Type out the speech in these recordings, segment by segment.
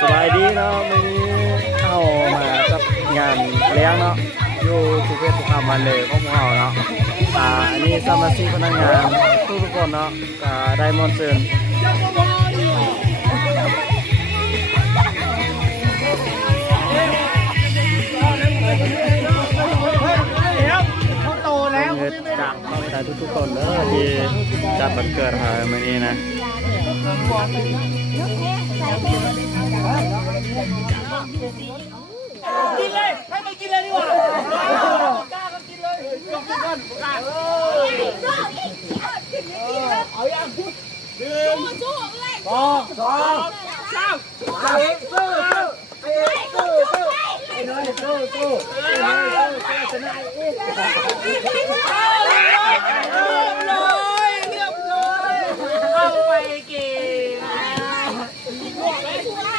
สบายดีเนาะวันนี้เข้ามากับงานเลี้ยงเนาะอยู่ทุกเพศทุกคำวันเลยพวกเราเนาะอันนี้สมาชิกพนักงานทุกคนเนาะได้มอนเซินเงินจากเข้าใจทุกคนเนาะที่จัดวันเกิดหาวันนี้นะกินเลยให้มันกินเลยดีกว่ากล้าก็กินเลยยกขึ้นก่อนกล้าเอาอย่างพูดหนึ่งสองสามไอ้สู้ไอ้น้อยสู้ชนะเรียบร้อยเอาไปเก่ง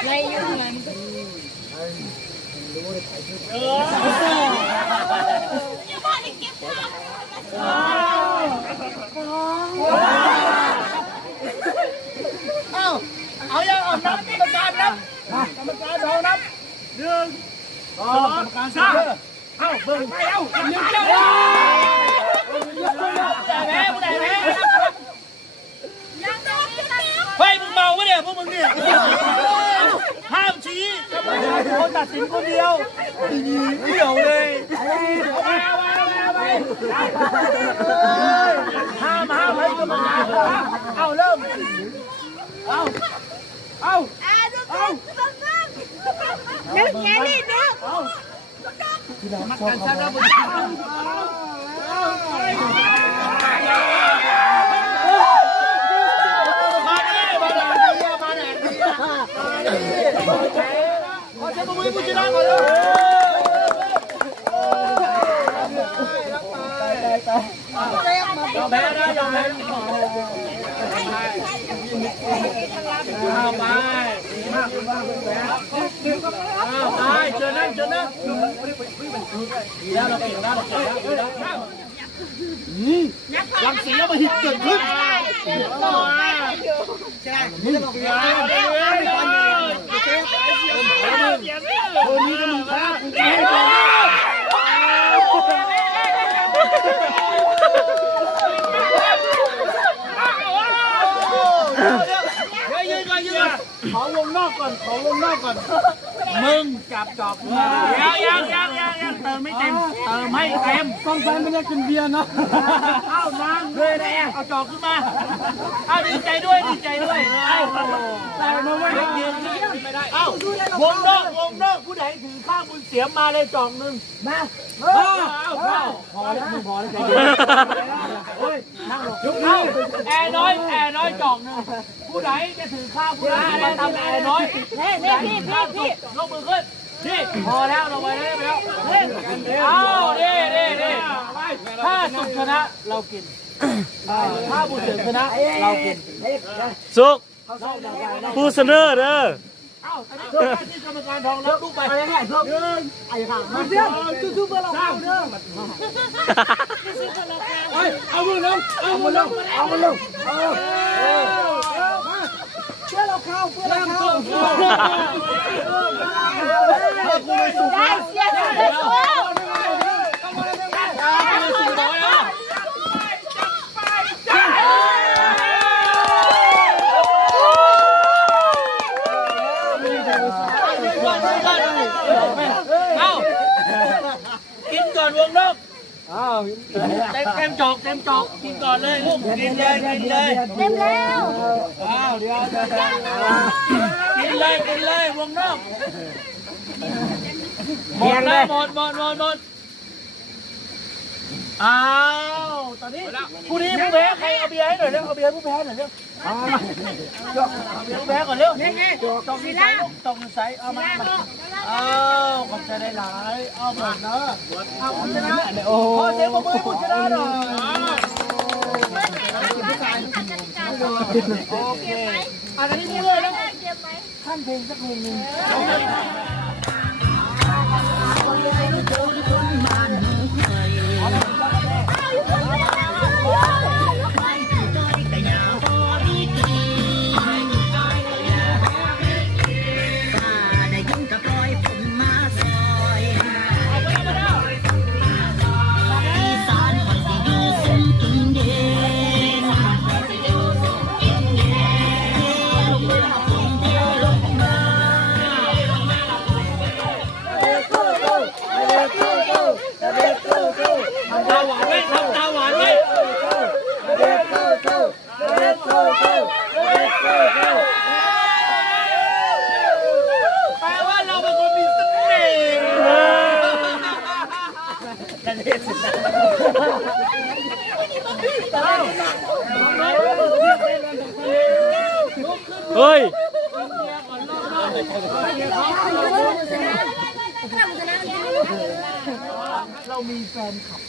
ไม่ยุ่งมันเอาอย่างนับกรรมการนับกรรมการทองนับ1 2 3เอาเบิ่งไปเอา1เจ้าผู้ใดแพ้เฮ้ยมึงเมาปะเนี่ยพวกมึงเนี่ยห้ามชี้คนตัดสินคนเดียวเดี่ยวเลยห้ามให้กรรมการเอาเริ่มเอานึกแค่นี้นึกมักกันซะนะบุญมาแน่ขอเชิญผู้มีผู้ชนะก่อนเลยยอมแพ้นะยอมแพ้เอาไปเจอนั่งแล้วเราเก่งแล้วรังสีแล้วมาหิดเกิดขึ้นคนนี้ก็มึงพลาดกูให้ก่อนขอวงนอกก่อนมึงจับจอบยังเติมไม่เต็มต้องแฟนไม่ได้กินเบียร์เนาะเอานางเลยแน่เอาจอบขึ้นมาเอาดีใจด้วยแต่มาไว้ยืนไม่ได้เอาวงนอกผู้ใดถือข้าวบุญเสียมมาเลยจอกหนึ่งมาพอแล้วใจเย็นนั่งลงแอร์น้อยจอกหนึ่งผู้ใดจะถือข้าวผู้ใดมาทำแอร์น้อยพี่ยกมือขึ้นนี่พอแล้วเราไปแล้วเอานี่ถ้าสุขชนะเรากินถ้าบุญเสียมชนะเรากินสุกผู้เสนอเด้อที่กรรมการทองรับลูกไปไอ้ข่าวมาเสียสู้เพื่อเราเด้อเอามือลงเพื่อเราเข้ากินก่อนวงนอกเต็มจอกกินก่อนเลยลูกกินเลยเต็มแล้วเดี๋ยวกินเลยวงนอกหมดอ้าวตอนนี้ผู้นี้ผู้แพ้ใครเอาเบียร์ให้หน่อยเร็วเอาเบียร์ผู้แพ้หน่อยเร็วเอาเบียร์ผู้แพ้ก่อนเร็วจอกใส่เอามาขอบใจได้หลายเอาหมดเนาะเอาคุณชนะขอเสียงปรบมือคุณชนะหน่อยโอเคอันนี้ด้วยนะขั้นเพลงสักเพลงนึง เรามีแฟนคลับ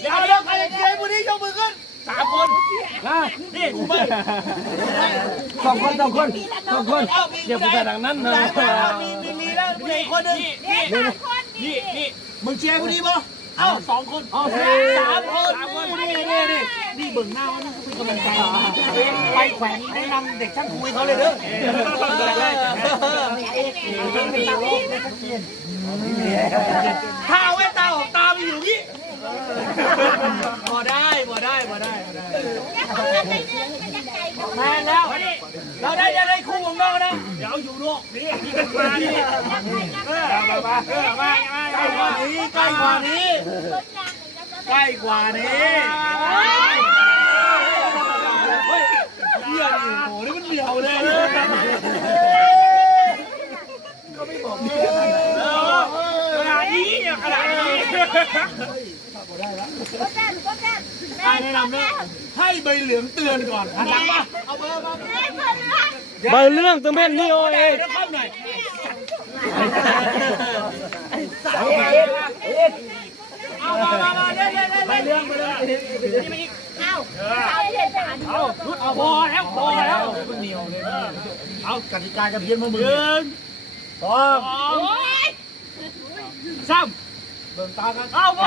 เดี๋ยวใครจะเชียร์ผู้นี้ยกมือขึ้น3 คนนะนี่กูไม่2 คนเดี๋ยวกูจะดังนั้นนะมีแล้วมีคนนึงนี่มึงเชียร์ผู้นี้ป่ะเอ้า2 คน3 คนนี่เบิ่งหน้าว่านั่นคือกำลังใจไปแขวนให้นำเด็กช่างคุยเขาเลยเด้อถ้าเอาแว่นตาออกตาไปอยู่นี่พอได้แม่แล้วเราได้คู่ของน้องนะเดี๋ยวอยู่นอกนี่กันมานี่มาใกล้กว่านี้เฮ้ยเหี้ยนี่โหนี่มันเหนียวเลยก็ไม่บอกนี่ขนาดนี้แนะนำเลยให้ใบเหลืองเตือนก่อนหันหลังมาเอาเบอร์มาใบเรื่องตึงเป็นนี่โอ้ย เดี๋ยวเข้าหน่อยเอามาเดี๋ยวใบเหลืองนี่มาอีกเอาพอแล้วมันเหนียวเลยเอากติกาจะเพี้ยนมา1 2 3เบิ่งตากันเอาไป